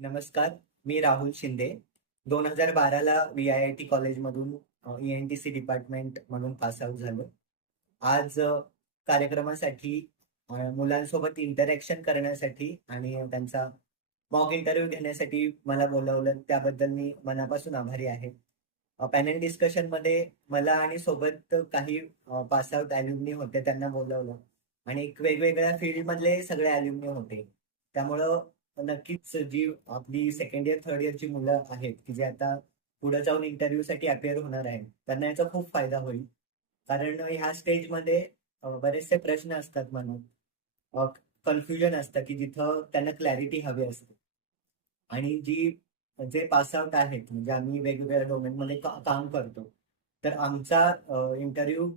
नमस्कार, मी राहुल शिंदे. 2012ला VIIT कॉलेजमधून ENTC department म्हणून पास आउट झालो. आज कार्यक्रमासाठी मुलांसोबत इंटरॅक्शन करण्यासाठी आणि त्यांचा मॉक इंटरव्ह्यू घेण्यासाठी मला बोलावलं, त्याबद्दल मी मनापासून आभारी आहे. पॅनल डिस्कशनमध्ये मला आणि सोबत काही पास आउट अल्युमनी होते, त्यांना बोलावलं आणि एक वेगवेगळ्या फील्डमधले सगळे अल्युमनी होते. त्यामुळं नक्कीच जी आपली सेकंड इयर, थर्ड इयरची मुलं आहेत, की जे आता पुढे जाऊन इंटरव्ह्यूसाठी अपिअर होणार आहेत, त्यांना याचा खूप फायदा होईल. कारण ह्या स्टेजमध्ये बरेचसे प्रश्न असतात मनात. कन्फ्युजन असतं, की जिथं त्यांना क्लॅरिटी हवी असते. आणि जे पास आउट आहेत, म्हणजे आम्ही वेगवेगळ्या डोमेनमध्ये काम करतो. तर आमचा इंटरव्ह्यू